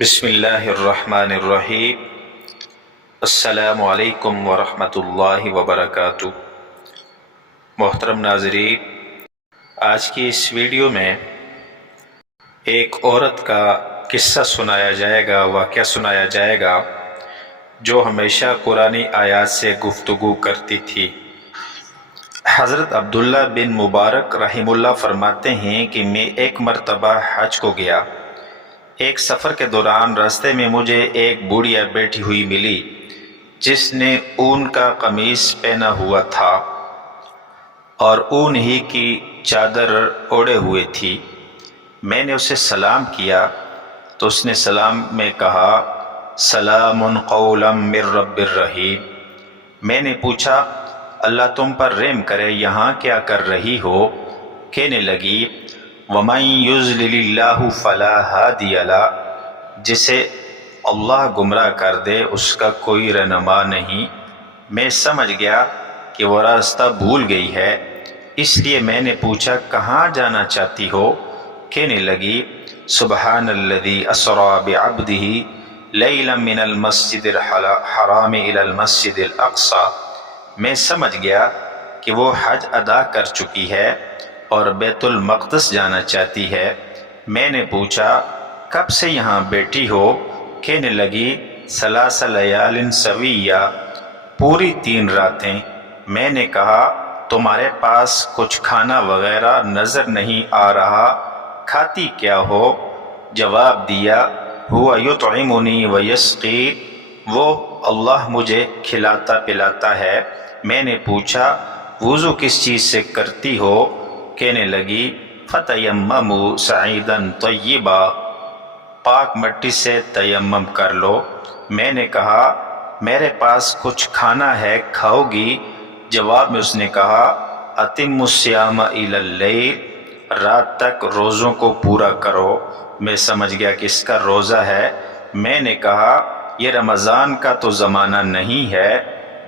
بسم اللہ الرحمن الرحیم۔ السلام علیکم ورحمۃ اللہ وبرکاتہ۔ محترم ناظرین، آج کی اس ویڈیو میں ایک عورت کا قصہ سنایا جائے گا، واقعہ سنایا جائے گا جو ہمیشہ قرآنی آیات سے گفتگو کرتی تھی۔ حضرت عبداللہ بن مبارک رحمہ اللہ فرماتے ہیں کہ میں ایک مرتبہ حج کو گیا۔ ایک سفر کے دوران راستے میں مجھے ایک بوڑھیا بیٹھی ہوئی ملی جس نے اون کا قمیص پہنا ہوا تھا اور اون ہی کی چادر اوڑھے ہوئے تھی۔ میں نے اسے سلام کیا تو اس نے سلام میں کہا، سلام قولا من رب الرحیم۔ میں نے پوچھا، اللہ تم پر رحم کرے، یہاں کیا کر رہی ہو؟ کہنے لگی، وَمَن يُضْلِلِ اللَّهُ فَلَا هَادِيَ لَهُ، جسے اللہ گمراہ کر دے اس کا کوئی رہنما نہیں۔ میں سمجھ گیا کہ وہ راستہ بھول گئی ہے، اس لیے میں نے پوچھا، کہاں جانا چاہتی ہو؟ کہنے لگی، سبحان الذی اسریٰ بعبدہ لیلا من المسجد الحرام الی المسجد الاقصی۔ میں سمجھ گیا کہ وہ حج ادا کر چکی ہے اور بیت المقدس جانا چاہتی ہے۔ میں نے پوچھا، کب سے یہاں بیٹھی ہو؟ کہنے لگی، ثلاث لیال سویہ، پوری 3 راتیں۔ میں نے کہا، تمہارے پاس کچھ کھانا وغیرہ نظر نہیں آ رہا، کھاتی کیا ہو؟ جواب دیا، ہوا یطعمنی ویسقی، وہ اللہ مجھے کھلاتا پلاتا ہے۔ میں نے پوچھا، وضو کس چیز سے کرتی ہو؟ کہنے لگی، فتیمموا صعیدا طیبا، پاک مٹی سے تیمم کر لو۔ میں نے کہا، میرے پاس کچھ کھانا ہے، کھاؤ گی؟ جواب میں اس نے کہا، اتم الصیام الی اللیل، رات تک روزوں کو پورا کرو۔ میں سمجھ گیا کہ اس کا روزہ ہے۔ میں نے کہا، یہ رمضان کا تو زمانہ نہیں ہے۔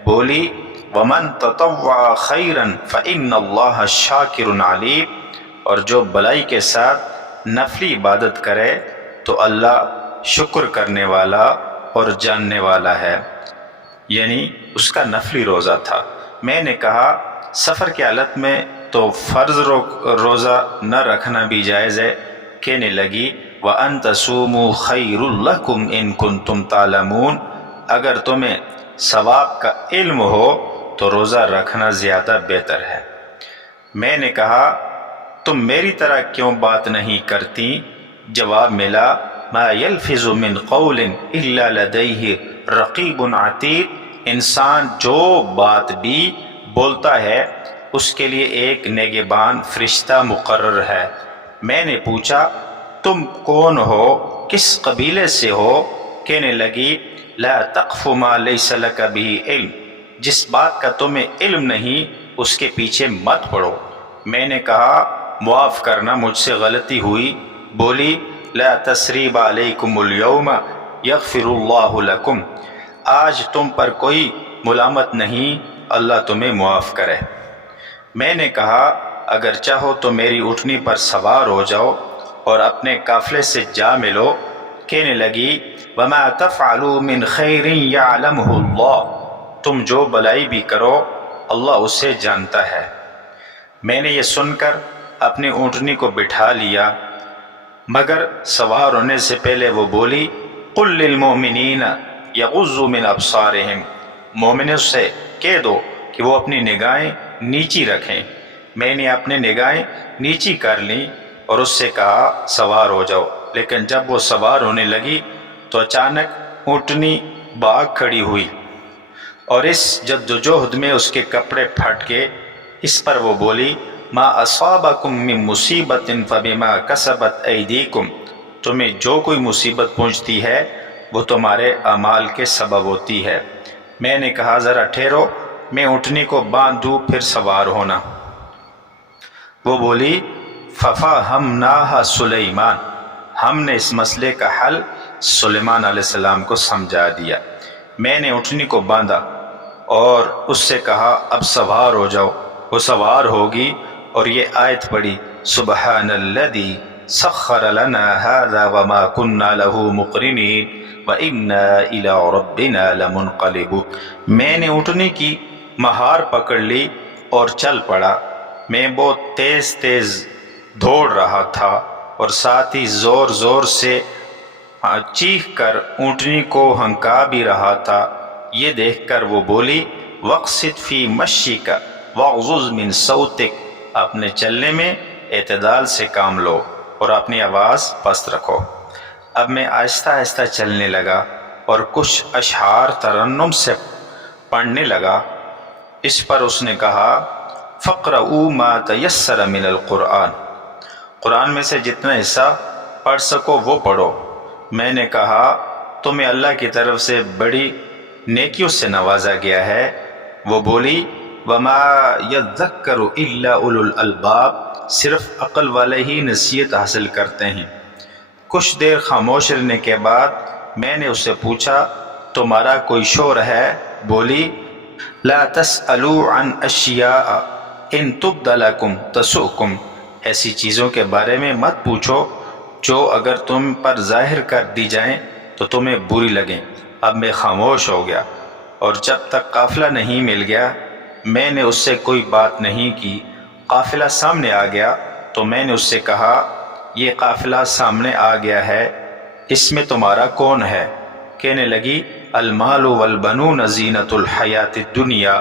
بولی، وَمَن تَطَوَّعَ خَيْرًا فَإِنَّ اللَّهَ شَاكِرٌ عَلِيمٌ، اور جو بلائی کے ساتھ نفلی عبادت کرے تو اللہ شکر کرنے والا اور جاننے والا ہے۔ یعنی اس کا نفلی روزہ تھا۔ میں نے کہا، سفر کی حالت میں تو فرض روزہ نہ رکھنا بھی جائز ہے۔ کہنے لگی، وَأَن تَصُومُوا خَيْرٌ لَكُمْ إِن كُنتُمْ تَعْلَمُونَ، اگر تمہیں ثواب کا علم ہو تو روزہ رکھنا زیادہ بہتر ہے۔ میں نے کہا، تم میری طرح کیوں بات نہیں کرتی؟ جواب ملا، ما یلفظ من قول الا لدیہ رقیب عتید، انسان جو بات بھی بولتا ہے اس کے لیے ایک نگہبان فرشتہ مقرر ہے۔ میں نے پوچھا، تم کون ہو؟ کس قبیلے سے ہو؟ کہنے لگی، لا تقف ما لیس لک بہ علم، جس بات کا تمہیں علم نہیں اس کے پیچھے مت پڑو۔ میں نے کہا، معاف کرنا، مجھ سے غلطی ہوئی۔ بولی، لا تثریب علیکم اليوم یغفر اللہ لکم، آج تم پر کوئی ملامت نہیں، اللہ تمہیں معاف کرے۔ میں نے کہا، اگر چاہو تو میری اٹھنی پر سوار ہو جاؤ اور اپنے قافلے سے جا ملو۔ کہنے لگی، وما تفعلوا من خیر یعلمہ اللہ، تم جو بلائی بھی کرو اللہ اسے جانتا ہے۔ میں نے یہ سن کر اپنی اونٹنی کو بٹھا لیا، مگر سوار ہونے سے پہلے وہ بولی، قل للمؤمنین یغضوا من ابصارہم، مومنوں سے کہہ دو کہ وہ اپنی نگاہیں نیچی رکھیں۔ میں نے اپنی نگاہیں نیچی کر لیں اور اس سے کہا، سوار ہو جاؤ۔ لیکن جب وہ سوار ہونے لگی تو اچانک اونٹنی بھاگ کھڑی ہوئی اور اس جدوجہد میں اس کے کپڑے پھٹ گئے۔ اس پر وہ بولی، ما اصابکم من مصیبت فبما کسبت ایدیکم، تمہیں جو کوئی مصیبت پہنچتی ہے وہ تمہارے اعمال کے سبب ہوتی ہے۔ میں نے کہا، ذرا ٹھہرو، میں اونٹنی کو باندھ دوں پھر سوار ہونا۔ وہ بولی، ففہمناہ سلیمان، ہم نے اس مسئلے کا حل سلیمان علیہ السلام کو سمجھا دیا۔ میں نے اونٹنی کو باندھا اور اس سے کہا، اب سوار ہو جاؤ۔ وہ سوار ہوگی اور یہ آیت پڑھی، سبحان الذی سخر لنا هذا وما كنا له مقرنين وإنا إلى ربنا لمنقلبون۔ میں نے اٹھنے کی مہار پکڑ لی اور چل پڑا۔ میں بہت تیز تیز دوڑ رہا تھا اور ساتھ ہی زور زور سے چیخ کر اونٹنی کو ہنکا بھی رہا تھا۔ یہ دیکھ کر وہ بولی وَاقْصِدْ فِي مَشِّكَ وَاغْضُضْ مِنْ صَوْتِكَ، اپنے چلنے میں اعتدال سے کام لو اور اپنی آواز پست رکھو۔ اب میں آہستہ آہستہ چلنے لگا اور کچھ اشعار ترنم سے پڑھنے لگا۔ اس پر اس نے کہا فَاقْرَؤُوا مَا تَيَسَّرَ مِنَ الْقُرْآنِ، قرآن میں سے جتنا حصہ پڑھ سکو وہ پڑھو۔ میں نے کہا تمہیں اللہ کی طرف سے بڑی نیکیوں سے نوازا گیا ہے۔ وہ بولی وَمَا يَذَّكَّرُ إِلَّا أُولُو الْأَلْبَابِ، صرف عقل والے ہی نصیحت حاصل کرتے ہیں۔ کچھ دیر خاموش رہنے کے بعد میں نے اسے پوچھا تمہارا کوئی شور ہے؟ بولی لا تسألوا عن اشیاء ان تبد لکم تسؤکم، ایسی چیزوں کے بارے میں مت پوچھو جو اگر تم پر ظاہر کر دی جائیں تو تمہیں بری لگیں۔ اب میں خاموش ہو گیا اور جب تک قافلہ نہیں مل گیا میں نے اس سے کوئی بات نہیں کی۔ قافلہ سامنے آ گیا تو میں نے اس سے کہا یہ قافلہ سامنے آ گیا ہے، اس میں تمہارا کون ہے؟ کہنے لگی المال والبنون زینت الحیات الدنیا،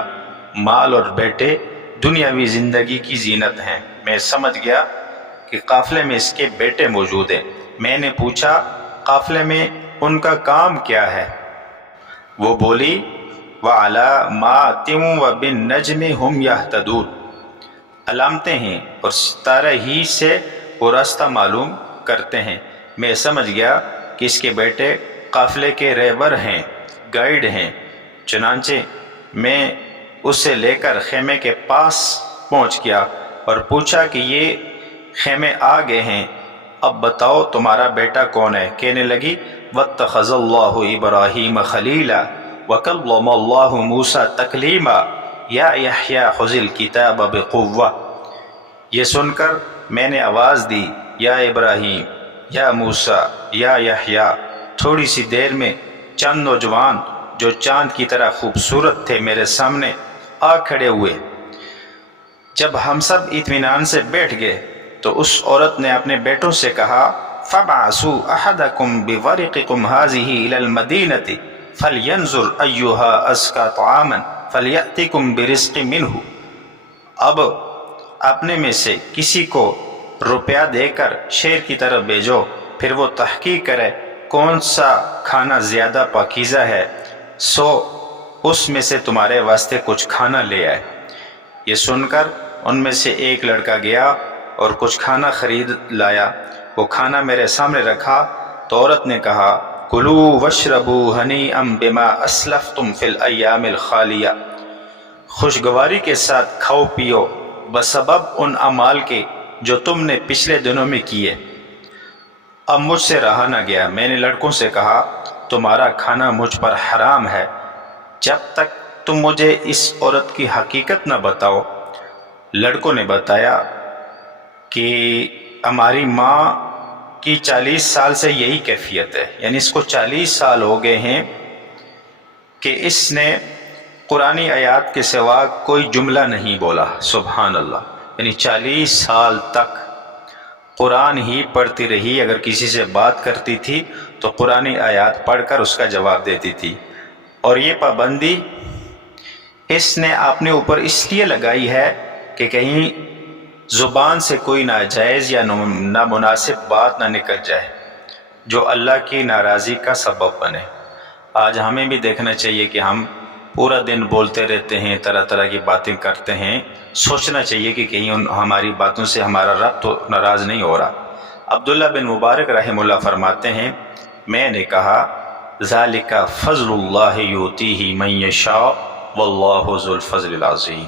مال اور بیٹے دنیاوی زندگی کی زینت ہیں۔ میں سمجھ گیا کہ قافلے میں اس کے بیٹے موجود ہیں۔ میں نے پوچھا قافلے میں ان کا کام کیا ہے؟ وہ بولی وعلامات وبالنجم هم يهتدون، علامتیں ہیں اور ستارہ ہی سے وہ راستہ معلوم کرتے ہیں۔ میں سمجھ گیا کہ اس کے بیٹے قافلے کے رہبر ہیں، گائیڈ ہیں۔ چنانچہ میں اسے لے کر خیمے کے پاس پہنچ گیا اور پوچھا کہ یہ خیمے آ گئے ہیں، اب بتاؤ تمہارا بیٹا کون ہے؟ کہنے لگی واتخذ اللہ ابراہیم خلیلا وکلم اللہ موسیٰ تکلیما یا یحییٰ خذ الکتاب بقوہ۔ یہ سن کر میں نے آواز دی یا ابراہیم، یا موسیٰ، یا یحییٰ۔ تھوڑی سی دیر میں چند نوجوان جو چاند کی طرح خوبصورت تھے میرے سامنے آ کھڑے ہوئے۔ جب ہم سب اطمینان سے بیٹھ گئے تو اس عورت نے اپنے بیٹوں سے کہا فَابْعَثُوا أَحَدَكُمْ بِوَرِقِكُمْ هَٰذِهِ إِلَى الْمَدِينَةِ فَلْيَنظُرْ أَيُّهَا أَزْكَىٰ طَعَامًا فَلْيَأْتِكُمْ بِرِزْقٍ مِّنْهُ، اب اپنے میں سے کسی کو روپیہ دے کر شہر کی طرف بھیجو، پھر وہ تحقیق کرے کون سا کھانا زیادہ پاکیزہ ہے، سو اس میں سے تمہارے واسطے کچھ کھانا لے آئے۔ یہ سن کر ان میں سے ایک لڑکا گیا اور کچھ کھانا خرید لایا۔ وہ کھانا میرے سامنے رکھا تو عورت نے کہا کلوا واشربوا ہنیئا بما اسلفتم فی الایام الخالیہ، خوشگواری کے ساتھ کھاؤ پیو بسبب ان اعمال کے جو تم نے پچھلے دنوں میں کیے۔ اب مجھ سے رہا نہ گیا، میں نے لڑکوں سے کہا تمہارا کھانا مجھ پر حرام ہے جب تک تم مجھے اس عورت کی حقیقت نہ بتاؤ۔ لڑکوں نے بتایا کہ ہماری ماں کی 40 سال سے یہی کیفیت ہے، یعنی اس کو 40 سال ہو گئے ہیں کہ اس نے قرآنی آیات کے سوا کوئی جملہ نہیں بولا۔ سبحان اللہ، یعنی 40 سال تک قرآن ہی پڑھتی رہی، اگر کسی سے بات کرتی تھی تو قرآنی آیات پڑھ کر اس کا جواب دیتی تھی۔ اور یہ پابندی اس نے اپنے اوپر اس لیے لگائی ہے کہ کہیں زبان سے کوئی ناجائز یا نامناسب بات نہ نکل جائے جو اللہ کی ناراضی کا سبب بنے۔ آج ہمیں بھی دیکھنا چاہیے کہ ہم پورا دن بولتے رہتے ہیں، طرح طرح کی باتیں کرتے ہیں، سوچنا چاہیے کہ کہیں ہماری باتوں سے ہمارا رب تو ناراض نہیں ہو رہا۔ عبداللہ بن مبارک رحمہ اللہ فرماتے ہیں میں نے کہا ذالک فضل اللہ یؤتیہ من یشاء واللہ ذو الفضل العظیم۔